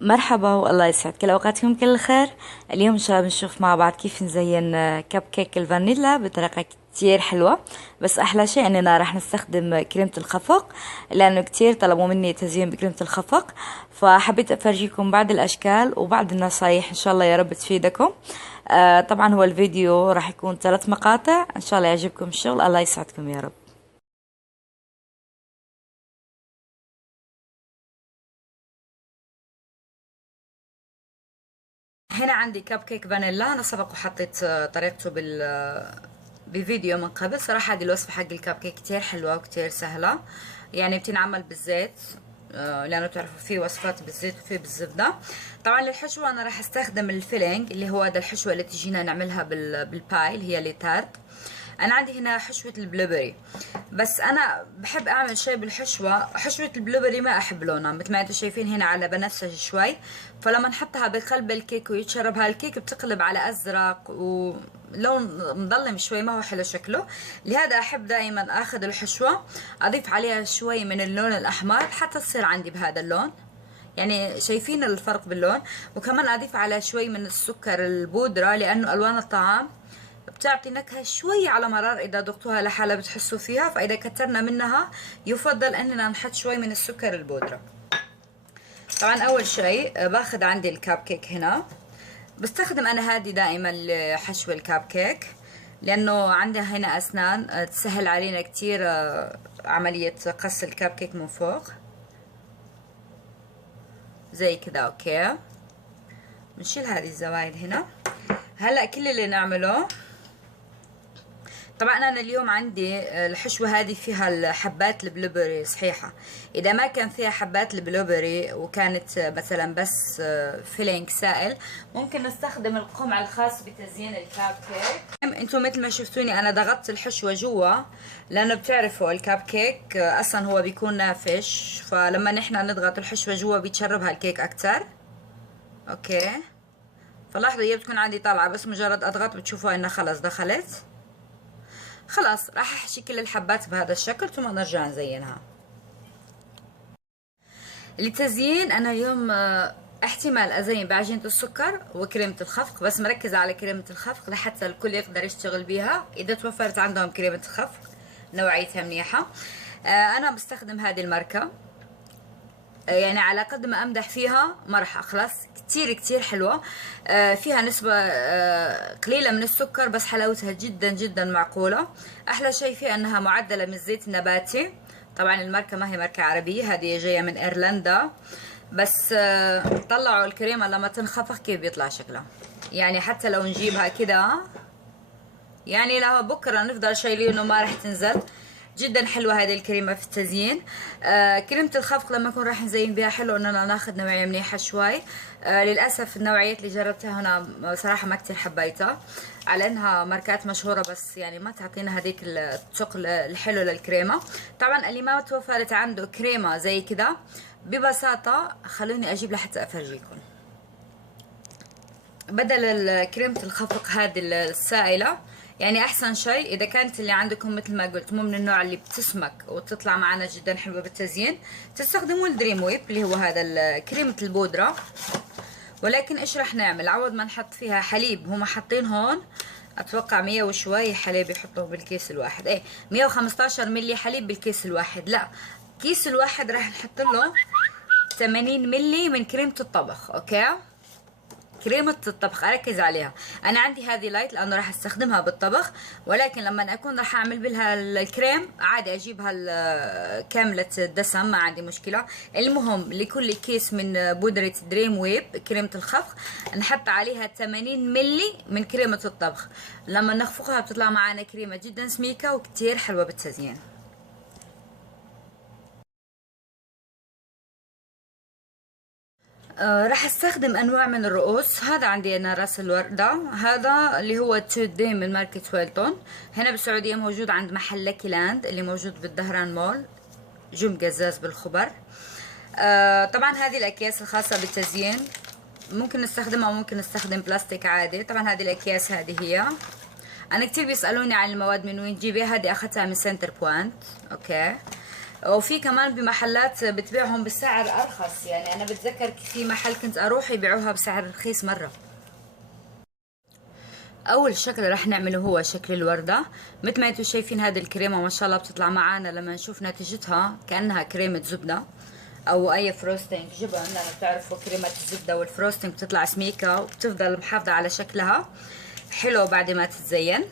مرحبا والله يسعد كل اوقاتكم كل خير. اليوم ان شاء الله بنشوف مع بعض كيف نزين كب كيك الفانيلا بطريقة كتير حلوة. بس احلى شيء اننا راح نستخدم كريمة الخفق، لانه كتير طلبوا مني تزيين بكريمة الخفق، فحبيت افرجيكم بعض الاشكال وبعض النصايح ان شاء الله يا رب تفيدكم. طبعا هو الفيديو راح يكون 3 مقاطع، ان شاء الله يعجبكم الشغل. الله يسعدكم يا رب. هنا عندي كب كيك فانيلا، انا سبق وحطيت طريقته بفيديو من قبل. صراحة هذه الوصفة حق الكب كيك كتير حلوة وكتير سهلة، يعني بتنعمل بالزيت، لانه تعرفوا في وصفات بالزيت وفي بالزبدة. طبعا للحشوة انا راح استخدم الفيلينج اللي هو هذا الحشوة اللي تجينا نعملها بالباي اللي هي اللي تارت. انا عندي هنا حشوة البلوبري، بس انا بحب اعمل شيء بالحشوة. حشوة البلوبري ما احب لونها مثل ما انتم شايفين هنا على بنفسجي شوي، فلما نحطها بقلب الكيك ويتشربها الكيك بتقلب على ازرق ولون مظلم شوي، ما هو حلو شكله. لهذا احب دائما اخذ الحشوة اضيف عليها شوي من اللون الاحمر حتى تصير عندي بهذا اللون، يعني شايفين الفرق باللون. وكمان اضيف على شوي من السكر البودرة، لانه الوان الطعام بتعطي نكهة شوي على مرار، إذا ذقتوها لحالها بتحسوا فيها، فإذا كترنا منها يفضل أننا نحط شوي من السكر البودرة. طبعا أول شيء باخذ عندي الكاب كيك هنا، بستخدم أنا هذه دائما لحشو الكاب كيك، لأنه عندها هنا أسنان تسهل علينا كتير عملية قص الكاب كيك من فوق زي كذا. أوكي، بنشيل هذه الزوايد هنا. هلأ كل اللي نعمله، طبعا انا اليوم عندي الحشوة هذه فيها الحبات البلوبري صحيحة. اذا ما كان فيها حبات البلوبري وكانت مثلا بس فيلينج سائل، ممكن نستخدم القمع الخاص بتزيين الكاب كيك. انتم مثل ما شفتوني انا ضغطت الحشوة جوا، لانه بتعرفوا الكاب كيك اصلا هو بيكون نافش، فلما نحن نضغط الحشوة جوا بيتشربها الكيك اكتر. اوكي، فلاحظوا هي بتكون عندي طالعة، بس مجرد اضغط بتشوفوا انها خلص دخلت. خلاص راح احشي كل الحبات بهذا الشكل ثم نرجع نزينها. للتزيين انا اليوم احتمال ازين بعجينة السكر وكريمة الخفق، بس مركزة على كريمة الخفق لحتى الكل يقدر يشتغل بيها اذا توفرت عندهم كريمة الخفق نوعيتها منيحة. انا بستخدم هذه الماركة، يعني على قد ما امدح فيها ما راح اخلص، كتير كتير حلوة. فيها نسبة قليلة من السكر، بس حلاوتها جدا جدا معقولة. احلى شيء فيها انها معدلة من الزيت النباتي. طبعا الماركة ما هي ماركة عربية، هذه جاية من ايرلندا، بس طلعوا الكريمة لما تنخفق كيف بيطلع شكلها. يعني حتى لو نجيبها كده، يعني لو بكرة نفضل شايلينه ما راح تنزل. جدا حلوة هذه الكريمة في التزيين. كريمة الخفق لما نكون راح نزين بها حلو اننا ناخذ نوعية منيحة شوي. للأسف النوعيات اللي جربتها هنا صراحة ما كتير حبيتها، على انها ماركات مشهورة، بس يعني ما تعطينا هذيك الثقل الحلو للكريمة. طبعا اللي ما توفرت عنده كريمة زي كده، ببساطة خلوني اجيب لحتى افرجيكم. بدل كريمة الخفق هذه السائلة، يعني احسن شيء اذا كانت اللي عندكم مثل ما قلت مو من النوع اللي بتسمك وتطلع معنا جدا حلوة بالتزيين، تستخدموا الدريم ويب اللي هو هذا كريمة البودرة. ولكن ايش راح نعمل عوض ما نحط فيها حليب؟ هم حاطين هون اتوقع 100 وشوي حليب يحطوه بالكيس الواحد، 115 ملي حليب بالكيس الواحد. لا، كيس الواحد راح نحط له 80 ملي من كريمة الطبخ. اوكي، كريمة الطبخ اركز عليها. انا عندي هذه لايت لانه راح استخدمها بالطبخ، ولكن لما اكون راح اعمل بها الكريم عادي اجيبها كاملة الدسم، ما عندي مشكلة. المهم لكل كيس من بودرة دريم ويب كريمة الخفق نحط عليها 80 ملي من كريمة الطبخ. لما نخفقها بتطلع معنا كريمة جدا سميكة وكتير حلوة بالتزيين. راح استخدم انواع من الرؤوس. هذا عندي انا راس الوردة، هذا اللي هو تودي من ماركة ويلتون، هنا بالسعودية موجود عند محل لكي لاند اللي موجود بالدهران مول جنب قزاز بالخبر. طبعا هذه الاكياس الخاصة بالتزيين ممكن نستخدمها وممكن نستخدم بلاستيك عادي. طبعا هذه الاكياس هذه هي، انا كتير بيسألوني عن المواد من وين تجيبيها، هذه اخذتها من سنتر بوينت. اوكي، وفي كمان بمحلات بتبيعهم بسعر ارخص، يعني انا بتذكر في محل كنت اروح يبيعوها بسعر رخيص مره. اول شكل رح نعمله هو شكل الوردة. مثل ما انتم شايفين هذه الكريمة ما شاء الله بتطلع معانا لما نشوف نتيجتها كأنها كريمة زبدة او اي فروستنج جبن، لانه بتعرفوا كريمة الزبدة والفروستنج بتطلع سميكة وبتفضل محافظة على شكلها حلو بعد ما تتزين.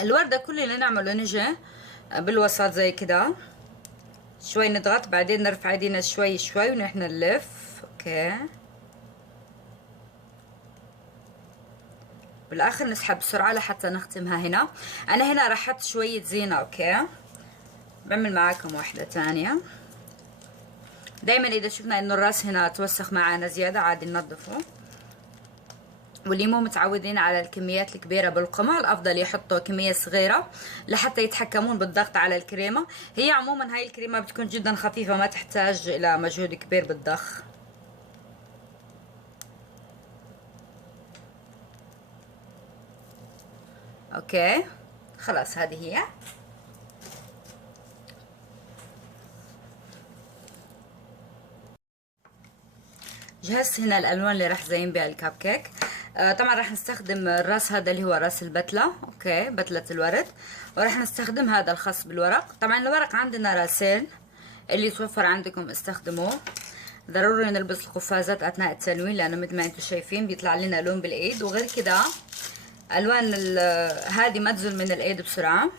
الوردة كل اللي نعمله نجي بالوسط زي كده شوي نضغط، بعدين نرفع ايدينا شوي شوي ونحن نلف. اوكي، بالاخر نسحب بسرعه لحتى نختمها. هنا انا هنا راح احط شويه زينه. اوكي، بعمل معاكم واحده تانية. دايما اذا شفنا انه الراس هنا توسخ معانا زياده عادي ننظفه، واللي مو متعودين على الكميات الكبيره بالقمع الافضل يحطوا كميه صغيره لحتى يتحكمون بالضغط على الكريمه. هي عموما هاي الكريمه بتكون جدا خفيفه ما تحتاج الى مجهود كبير بالضخ. اوكي خلاص هذه هي. جهزت هنا الالوان اللي راح زين بها الكب كيك. طبعا راح نستخدم الراس هذا اللي هو راس البتله. اوكي، بتله الورد، وراح نستخدم هذا الخاص بالورق. طبعا الورق عندنا راسين، اللي يتوفر عندكم استخدموه. ضروري نلبس القفازات اثناء التلوين لانه مثل ما انتم شايفين بيطلع لنا لون بالايد، وغير كده الوان هذه ما تزول من الايد بسرعه.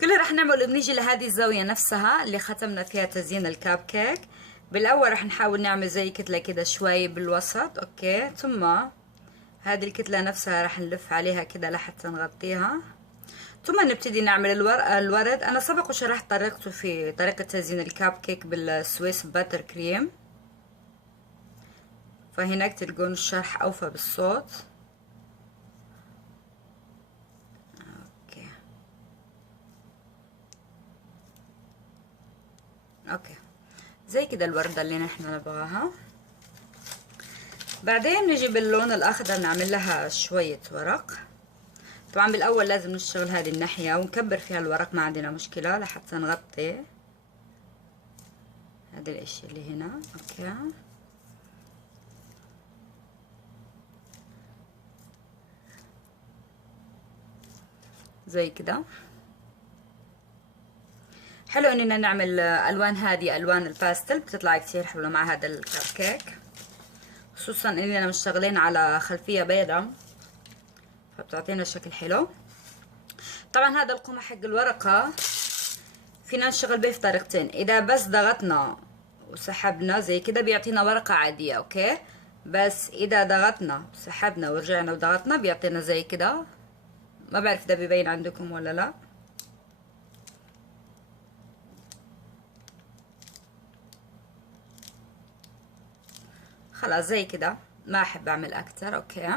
كل رح نعمل بنيجي لهذه الزاويه نفسها اللي ختمنا فيها تزيين الكب كيك. بالاول رح نحاول نعمل زي كتله كده شوي بالوسط. اوكي، ثم هذه الكتله نفسها رح نلف عليها كده لحتى نغطيها، ثم نبتدي نعمل الورد. انا سبق وشرحت طريقته في طريقه تزيين الكب كيك بالسويس باتر كريم، فهناك تلقون الشرح اوفى بالصوت. اوكي زي كده الوردة اللي نحن نبغاها. بعدين نجي باللون الاخضر نعمل لها شوية ورق. طبعا بالاول لازم نشتغل هذه الناحية ونكبر فيها الورق، ما عندنا مشكلة، لحتى نغطي هذا الاشي اللي هنا. اوكي زي كده. حلو اننا نعمل الوان هذه الوان الباستل، بتطلع كتير حلوه مع هذا الكب كيك، خصوصا اننا مشتغلين على خلفيه بيضاء فبتعطينا شكل حلو. طبعا هذا القمع حق الورقه فينا نشتغل به في طريقتين، اذا بس ضغطنا وسحبنا زي كده بيعطينا ورقه عاديه. اوكي، بس اذا ضغطنا وسحبنا ورجعنا وضغطنا بيعطينا زي كده. ما بعرف ده بيبين عندكم ولا لا. خلاص زي كده، ما احب اعمل اكتر. اوكي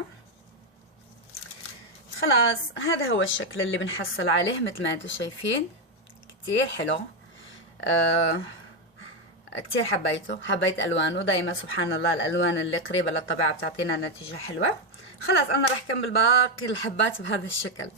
خلاص هذا هو الشكل اللي بنحصل عليه مثل ما انتم شايفين، كتير حلو. كتير حبيت الوانه. دايما سبحان الله الالوان اللي قريبه للطبيعه بتعطينا نتيجه حلوه. خلاص انا راح اكمل باقي الحبات بهذا الشكل.